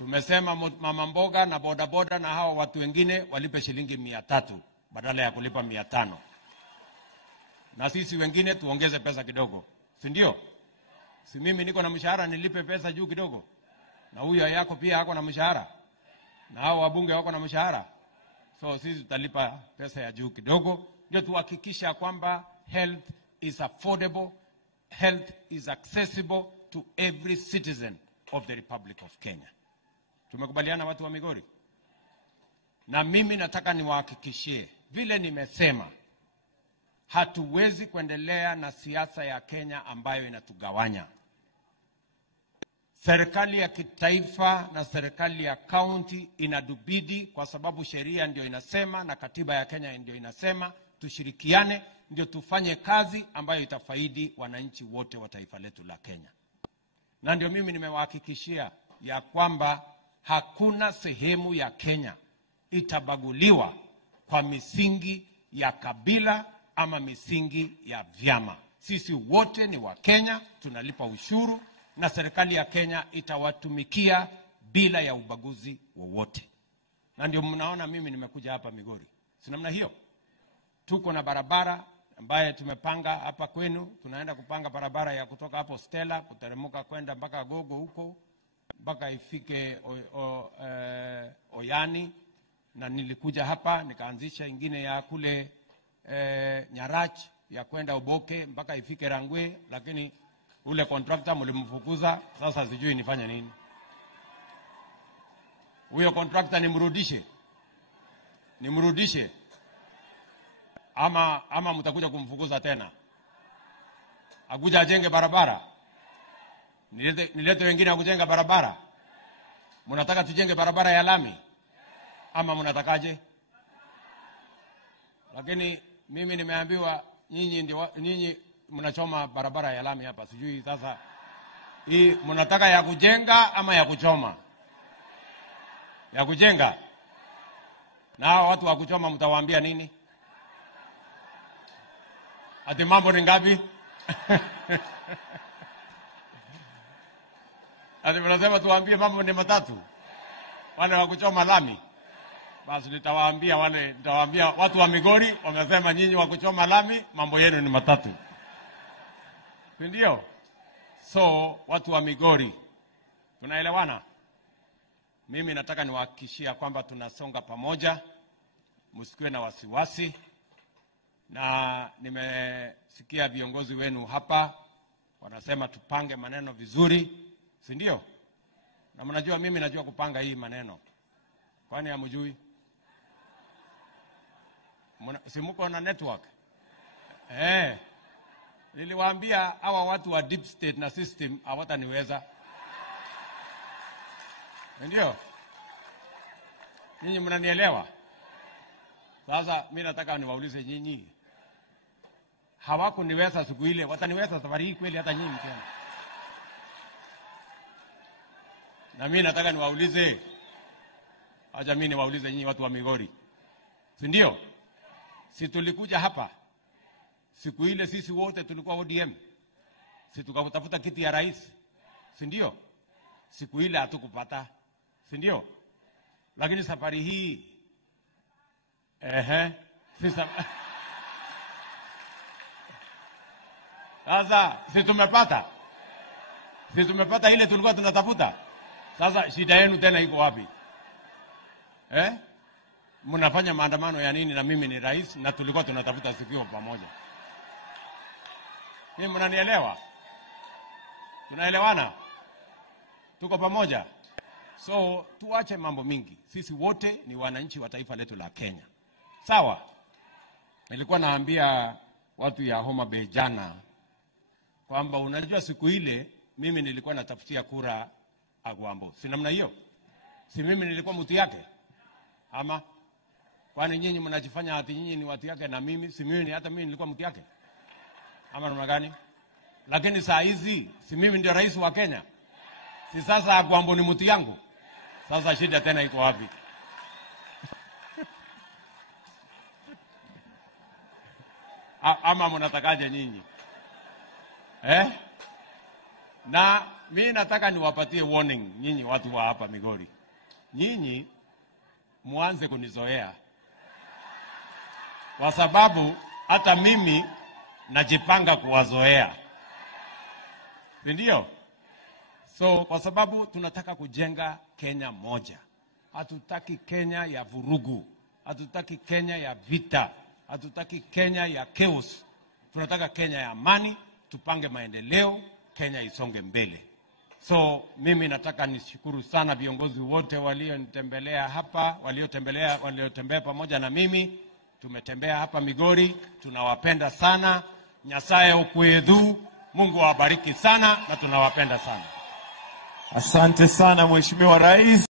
Tumesema mama mboga na bodaboda na hao watu wengine walipe shilingi 300 badala ya kulipa 500. Na sisi wengine tuongeze pesa kidogo. Si ndio? Si mimi niko na mshahara nilipe pesa juu kidogo. Na huyu yako pia hako na mshahara. Na hao wabunge wako na mshahara. So sisi tutalipa pesa ya juu kidogo ndio tuhakikisha kwamba health is affordable, health is accessible to every citizen of the Republic of Kenya. Tumekubaliana watu wa Migori? Na mimi nataka niwahakikishie vile nimesema, hatuwezi kuendelea na siasa ya Kenya ambayo inatugawanya. Serikali ya kitaifa na serikali ya kaunti inadubidi kwa sababu sheria ndio inasema na katiba ya Kenya ndio inasema tushirikiane ndio tufanye kazi ambayo itafaidi wananchi wote wa taifa letu la Kenya. Na ndio mimi nimewahakikishia ya kwamba hakuna sehemu ya Kenya itabaguliwa kwa misingi ya kabila ama misingi ya vyama. Sisi wote ni wa Kenya, tunalipa ushuru na serikali ya Kenya itawatumikia bila ya ubaguzi wowote. Na ndio mnaona mimi nimekuja hapa Migori. Si namna hiyo? Tuko na barabara ambaye tumepanga hapa kwenu, tunaenda kupanga barabara ya kutoka hapo Stella kuteremuka kwenda mpaka Gogo huko mpaka ifike Oyani, na nilikuja hapa nikaanzisha ingine ya kule Nyarach ya kwenda Oboke mpaka ifike Rangwe, lakini ule contractor mlimfukuza. Sasa sijui nifanye nini. Huyo contractor nimrudishe ama mtakuja kumfukuza tena? Akuja ajenge barabara, nilete wengine akujenga barabara. Mnataka tujenge barabara ya lami ama mnatakaje? Lakini mimi nimeambiwa nyinyi mnachoma barabara ya lami hapa. Sijui sasa hii mnataka ya kujenga ama ya kuchoma? Ya kujenga. Na watu wa kuchoma mtawaambia nini? Ati mambo ni ngapi? Ati mnasema tuwaambie mambo ni matatu. Wale wa kuchoma lami. Basi nitawaambia watu wa Migori wamesema nyinyi wa kuchoma lami mambo yenu ni matatu. Ndio? So watu wa Migori tunaelewana? Mimi nataka niwahakikishia kwamba tunasonga pamoja. Msikiwe na wasiwasi. Na nimesikia viongozi wenu hapa wanasema tupange maneno vizuri, si ndio? Na mnajua mimi najua kupanga hii maneno. Kwani hamjui? Si mko na network? Niliwaambia hawa watu wa deep state na system hawataniweza. Ndio? Nyinyi mnanielewa? Sasa mimi nataka niwaulize nyinyi. Hawakuniweza siku ile, wataniweza safari hii kweli hata nyinyi tena? Na mimi nataka niwaulize, acha mimi niwaulize nyinyi watu wa Migori. Si ndio? Si tulikuja hapa siku ile sisi wote tulikuwa ODM. Si tukatafuta kiti ya rais. Si ndio? Siku ile hatukupata. Si ndio? Lakini safari hii sasa si tumepata ile tulikuwa tunatafuta. Sasa shida yenu tena iko wapi? Mnafanya maandamano ya nini na mimi ni rais na tulikuwa tunatafuta sikio pamoja? Mimi mnanielewa? Tunaelewana? Tuko pamoja? So tuache mambo mingi. Sisi wote ni wananchi wa taifa letu la Kenya. Sawa? Nilikuwa naambia watu ya Homa Bay jana kwamba unajua siku ile mimi nilikuwa natafutia kura Agwambo. Si namna hiyo? Si mimi nilikuwa mtu yake? Ama kwani nyinyi mnajifanya ati nyinyi ni watu yake na mimi si mimi hata mimi nilikuwa mtu yake? Ama namna gani? Lakini saa hizi si mimi ndio rais wa Kenya? Si sasa Agwambo ni mtu yangu? Sasa shida tena iko wapi? Ama mnatakaje nyinyi? Na mimi nataka niwapatie warning nyinyi watu wa hapa Migori. Nyinyi muanze kunizoea. Kwa sababu hata mimi najipanga kuwazoea. Ndio? So kwa sababu tunataka kujenga Kenya moja. Hatutaki Kenya ya vurugu. Hatutaki Kenya ya vita. Hatutaki Kenya ya chaos. Tunataka Kenya ya amani, tupange maendeleo, Kenya isonge mbele. So mimi nataka nishukuru sana viongozi wote walionitembelea hapa, waliotembea pamoja na mimi. Tumetembea hapa Migori, tunawapenda sana. Nyasaye okuedhu, Mungu awabariki sana na tunawapenda sana. Asante sana Mheshimiwa Rais.